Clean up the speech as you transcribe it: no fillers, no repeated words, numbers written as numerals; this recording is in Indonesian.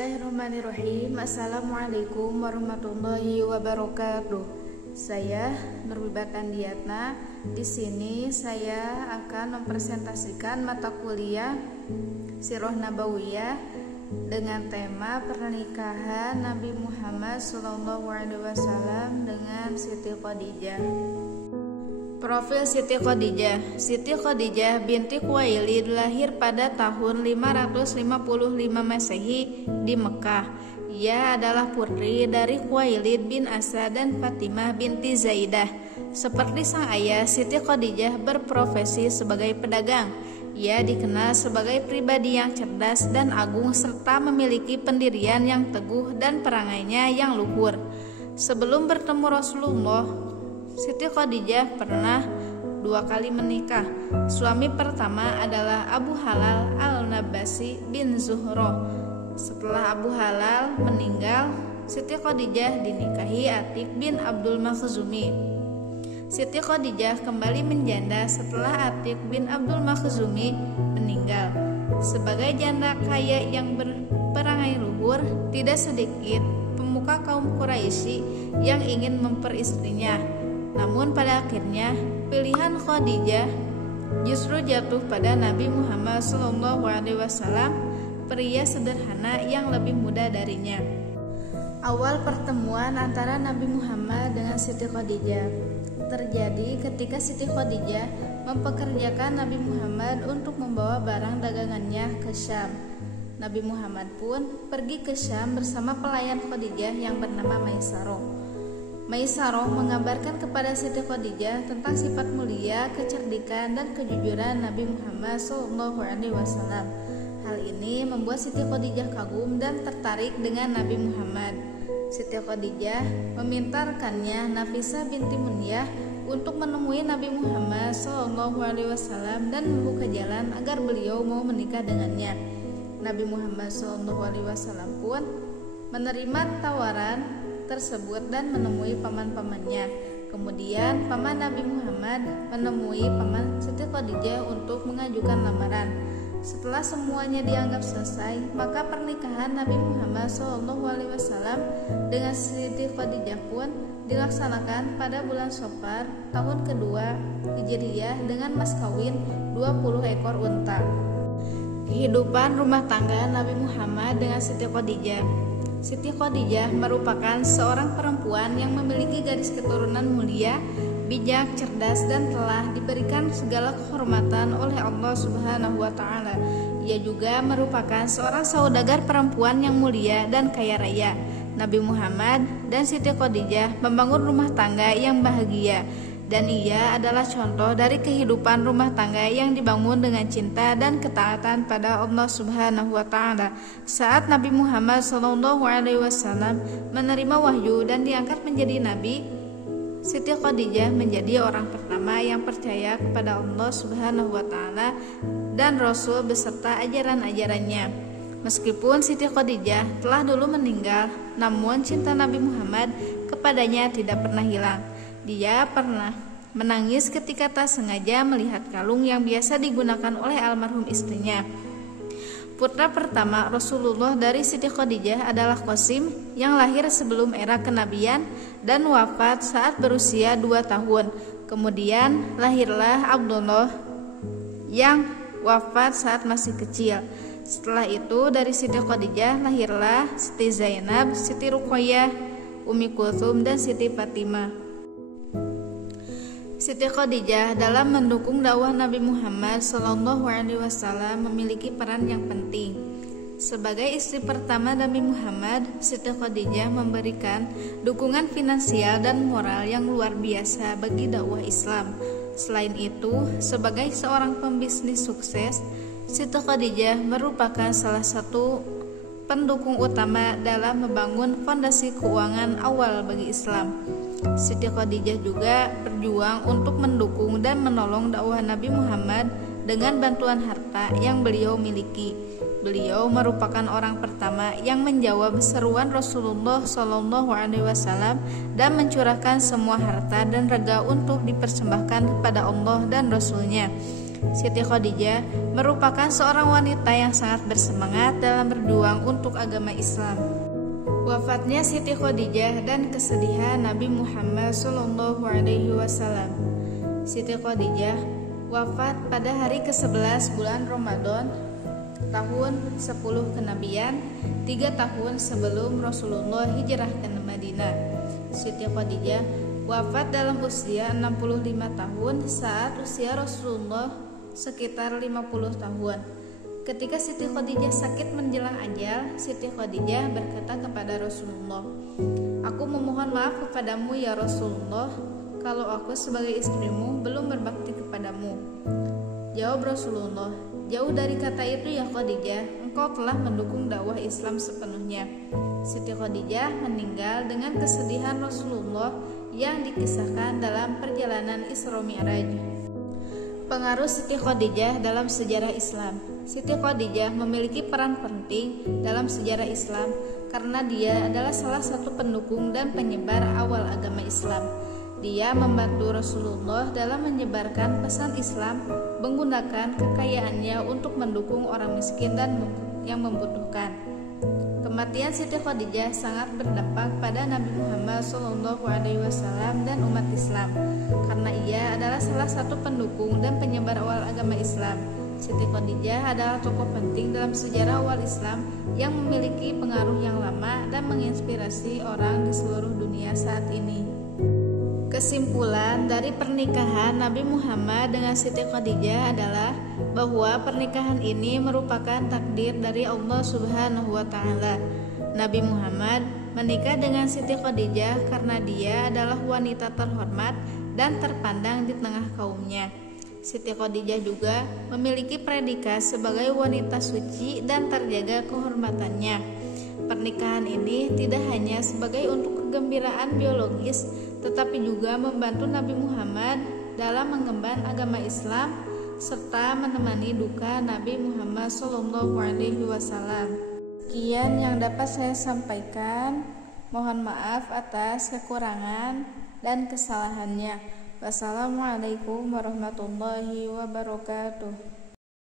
Bismillahirrahmanirrahim. Assalamualaikum warahmatullahi wabarakatuh. Saya Nurwibat Andiatna. Di sini saya akan mempresentasikan mata kuliah Sirah Nabawiyah dengan tema pernikahan Nabi Muhammad SAW dengan Siti Khadijah. Profil Siti Khadijah. Siti Khadijah binti Khuwailid lahir pada tahun 555 Masehi di Mekah. Ia adalah putri dari Khuwailid bin Asad dan Fatimah binti Zaidah. Seperti sang ayah, Siti Khadijah berprofesi sebagai pedagang. Ia dikenal sebagai pribadi yang cerdas dan agung serta memiliki pendirian yang teguh dan perangainya yang luhur. Sebelum bertemu Rasulullah, Siti Khadijah pernah 2 kali menikah. Suami pertama adalah Abu Halal Al-Nabasi bin Zuhro. Setelah Abu Halal meninggal, Siti Khadijah dinikahi Atik bin Abdul Makhzumi. Siti Khadijah kembali menjanda setelah Atik bin Abdul Makhzumi meninggal. Sebagai janda kaya yang berperangai luhur, tidak sedikit pemuka kaum Quraisy yang ingin memperistrinya. Namun pada akhirnya pilihan Khadijah justru jatuh pada Nabi Muhammad SAW, pria sederhana yang lebih muda darinya. Awal pertemuan antara Nabi Muhammad dengan Siti Khadijah terjadi ketika Siti Khadijah mempekerjakan Nabi Muhammad untuk membawa barang dagangannya ke Syam. Nabi Muhammad pun pergi ke Syam bersama pelayan Khadijah yang bernama Maisaroh. Maisaroh mengabarkan kepada Siti Khadijah tentang sifat mulia, kecerdikan, dan kejujuran Nabi Muhammad SAW. Hal ini membuat Siti Khadijah kagum dan tertarik dengan Nabi Muhammad. Siti Khadijah memintarkannya Nafisah binti Munyah untuk menemui Nabi Muhammad SAW dan membuka jalan agar beliau mau menikah dengannya. Nabi Muhammad SAW pun menerima tawaran tersebut dan menemui paman-pamannya. Kemudian paman Nabi Muhammad menemui paman Siti Khadijah untuk mengajukan lamaran. Setelah semuanya dianggap selesai, maka pernikahan Nabi Muhammad SAW dengan Siti Khadijah pun dilaksanakan pada bulan Safar tahun kedua Hijriyah dengan mas kawin 20 ekor unta. Kehidupan rumah tangga Nabi Muhammad dengan Siti Khadijah. Siti Khadijah merupakan seorang perempuan yang memiliki garis keturunan mulia, bijak, cerdas, dan telah diberikan segala kehormatan oleh Allah Subhanahu wa Ta'ala. Ia juga merupakan seorang saudagar perempuan yang mulia dan kaya raya. Nabi Muhammad dan Siti Khadijah membangun rumah tangga yang bahagia, dan ia adalah contoh dari kehidupan rumah tangga yang dibangun dengan cinta dan ketaatan pada Allah Subhanahu wa Ta'ala. Saat Nabi Muhammad SAW menerima wahyu dan diangkat menjadi nabi, Siti Khadijah menjadi orang pertama yang percaya kepada Allah Subhanahu wa Ta'ala dan Rasul beserta ajaran-ajarannya. Meskipun Siti Khadijah telah dulu meninggal, namun cinta Nabi Muhammad kepadanya tidak pernah hilang. Dia pernah menangis ketika tak sengaja melihat kalung yang biasa digunakan oleh almarhum istrinya. Putra pertama Rasulullah dari Siti Khadijah adalah Qasim yang lahir sebelum era kenabian dan wafat saat berusia 2 tahun. Kemudian lahirlah Abdullah yang wafat saat masih kecil. Setelah itu dari Siti Khadijah lahirlah Siti Zainab, Siti Ruqayyah, Umi Kulthum, dan Siti Fatimah. Siti Khadijah dalam mendukung dakwah Nabi Muhammad SAW memiliki peran yang penting. Sebagai istri pertama Nabi Muhammad, Siti Khadijah memberikan dukungan finansial dan moral yang luar biasa bagi dakwah Islam. Selain itu, sebagai seorang pembisnis sukses, Siti Khadijah merupakan salah satu pendukung utama dalam membangun fondasi keuangan awal bagi Islam. Siti Khadijah juga berjuang untuk mendukung dan menolong dakwah Nabi Muhammad dengan bantuan harta yang beliau miliki. Beliau merupakan orang pertama yang menjawab seruan Rasulullah SAW dan mencurahkan semua harta dan rega untuk dipersembahkan kepada Allah dan Rasul-Nya. Siti Khadijah merupakan seorang wanita yang sangat bersemangat dalam berjuang untuk agama Islam. Wafatnya Siti Khadijah dan kesedihan Nabi Muhammad SAW. Siti Khadijah wafat pada hari ke-11 bulan Ramadan tahun 10 kenabian, 3 tahun sebelum Rasulullah hijrah ke Madinah. Siti Khadijah wafat dalam usia 65 tahun saat usia Rasulullah sekitar 50 tahun. Ketika Siti Khadijah sakit menjelang ajal, Siti Khadijah berkata kepada Rasulullah, "Aku memohon maaf kepadamu ya Rasulullah, kalau aku sebagai istrimu belum berbakti kepadamu." Jawab Rasulullah, "Jauh dari kata itu ya Khadijah, engkau telah mendukung dakwah Islam sepenuhnya." Siti Khadijah meninggal dengan kesedihan Rasulullah yang dikisahkan dalam perjalanan Isra Mi'raj. Pengaruh Siti Khadijah dalam sejarah Islam. Siti Khadijah memiliki peran penting dalam sejarah Islam karena dia adalah salah satu pendukung dan penyebar awal agama Islam. Dia membantu Rasulullah dalam menyebarkan pesan Islam, menggunakan kekayaannya untuk mendukung orang miskin dan yang membutuhkan. Kematian Siti Khadijah sangat berdampak pada Nabi Muhammad SAW dan umat Islam, karena ia adalah salah satu pendukung dan penyebar awal agama Islam. Siti Khadijah adalah tokoh penting dalam sejarah awal Islam yang memiliki pengaruh yang lama dan menginspirasi orang di seluruh dunia saat ini. Kesimpulan dari pernikahan Nabi Muhammad dengan Siti Khadijah adalah bahwa pernikahan ini merupakan takdir dari Allah Subhanahu wa Ta'ala. Nabi Muhammad menikah dengan Siti Khadijah karena dia adalah wanita terhormat dan terpandang di tengah kaumnya. Siti Khadijah juga memiliki predikat sebagai wanita suci dan terjaga kehormatannya. Pernikahan ini tidak hanya sebagai untuk kegembiraan biologis, tetapi juga membantu Nabi Muhammad dalam mengemban agama Islam serta menemani duka Nabi Muhammad SAW. Sekian yang dapat saya sampaikan. Mohon maaf atas kekurangan dan kesalahannya. Wassalamualaikum warahmatullahi wabarakatuh.